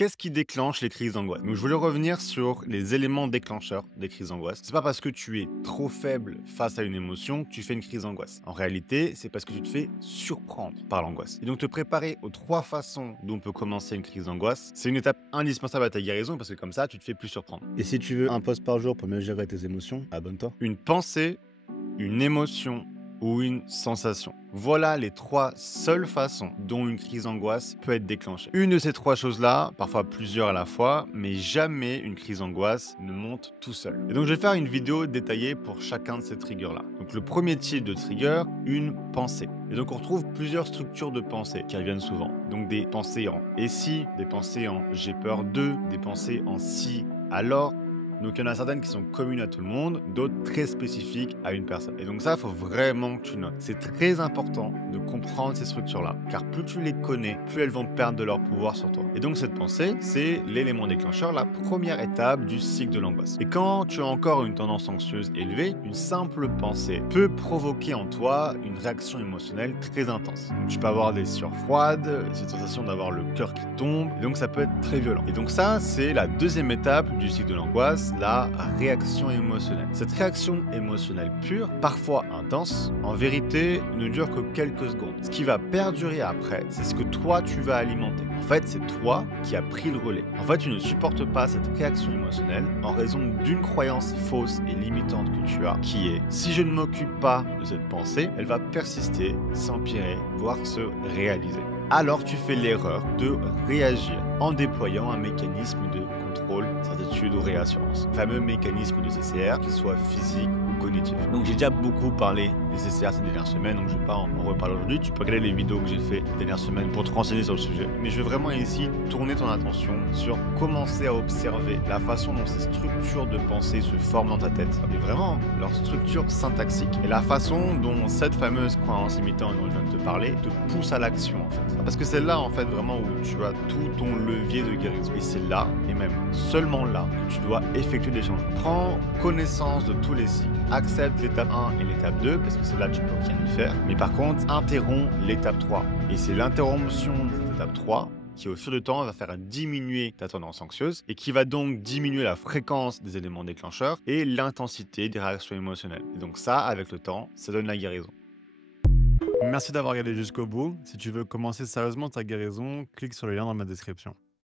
Qu'est-ce qui déclenche les crises d'angoisse? Donc, je voulais revenir sur les éléments déclencheurs des crises d'angoisse. C'est pas parce que tu es trop faible face à une émotion que tu fais une crise d'angoisse. En réalité, c'est parce que tu te fais surprendre par l'angoisse. Et donc, te préparer aux 3 façons dont on peut commencer une crise d'angoisse, c'est une étape indispensable à ta guérison parce que comme ça, tu te fais plus surprendre. Et si tu veux un post par jour pour mieux gérer tes émotions, abonne-toi. Une pensée, une émotion ou une sensation. Voilà les 3 seules façons dont une crise d'angoisse peut être déclenchée. Une de ces 3 choses-là, parfois plusieurs à la fois, mais jamais une crise d'angoisse ne monte tout seul. Et donc je vais faire une vidéo détaillée pour chacun de ces triggers-là. Donc le premier type de trigger, une pensée. Et donc on retrouve plusieurs structures de pensée qui reviennent souvent. Donc des pensées en « et si », des pensées en « j'ai peur de », des pensées en « si », alors. Donc il y en a certaines qui sont communes à tout le monde, d'autres très spécifiques à une personne. Et donc ça, il faut vraiment que tu notes. C'est très important de comprendre ces structures-là, car plus tu les connais, plus elles vont perdre de leur pouvoir sur toi. Et donc cette pensée, c'est l'élément déclencheur, la première étape du cycle de l'angoisse. Et quand tu as encore une tendance anxieuse élevée, une simple pensée peut provoquer en toi une réaction émotionnelle très intense. Donc tu peux avoir des sueurs froides, cette sensation d'avoir le cœur qui tombe, et donc ça peut être très violent. Et donc ça, c'est la deuxième étape du cycle de l'angoisse, la réaction émotionnelle. Cette réaction émotionnelle pure, parfois intense, en vérité ne dure que quelques secondes. Ce qui va perdurer après, c'est ce que toi tu vas alimenter. En fait, c'est toi qui as pris le relais. En fait, tu ne supportes pas cette réaction émotionnelle en raison d'une croyance fausse et limitante que tu as, qui est si je ne m'occupe pas de cette pensée, elle va persister, s'empirer, voire se réaliser. Alors tu fais l'erreur de réagir en déployant un mécanisme de contrôle, certitude ou réassurance. Le fameux mécanisme de CCR, qu'il soit physique ou cognitif. Donc j'ai déjà beaucoup parlé des CCR ces dernières semaines, donc je ne vais pas en reparler aujourd'hui. Tu peux regarder les vidéos que j'ai fait les dernières semaines pour te renseigner sur le sujet. Mais je veux vraiment ici tourner ton attention sur commencer à observer la façon dont ces structures de pensée se forment dans ta tête. Et vraiment leur structure syntaxique. Et la façon dont cette fameuse croyance limitante dont je viens de te parler te pousse à l'action en fait. Parce que c'est là en fait vraiment où tu as tout ton levier de guérison. Et c'est là, et même seulement là, que tu dois effectuer des changements. Prends connaissance de tous les cycles. Accepte l'étape 1 et l'étape 2, parce que c'est là que tu peux rien y faire. Mais par contre, interromps l'étape 3. Et c'est l'interruption de cette étape 3 qui au fil du temps va faire diminuer ta tendance anxieuse et qui va donc diminuer la fréquence des éléments déclencheurs et l'intensité des réactions émotionnelles. Et donc ça, avec le temps, ça donne la guérison. Merci d'avoir regardé jusqu'au bout. Si tu veux commencer sérieusement ta guérison, clique sur le lien dans ma description.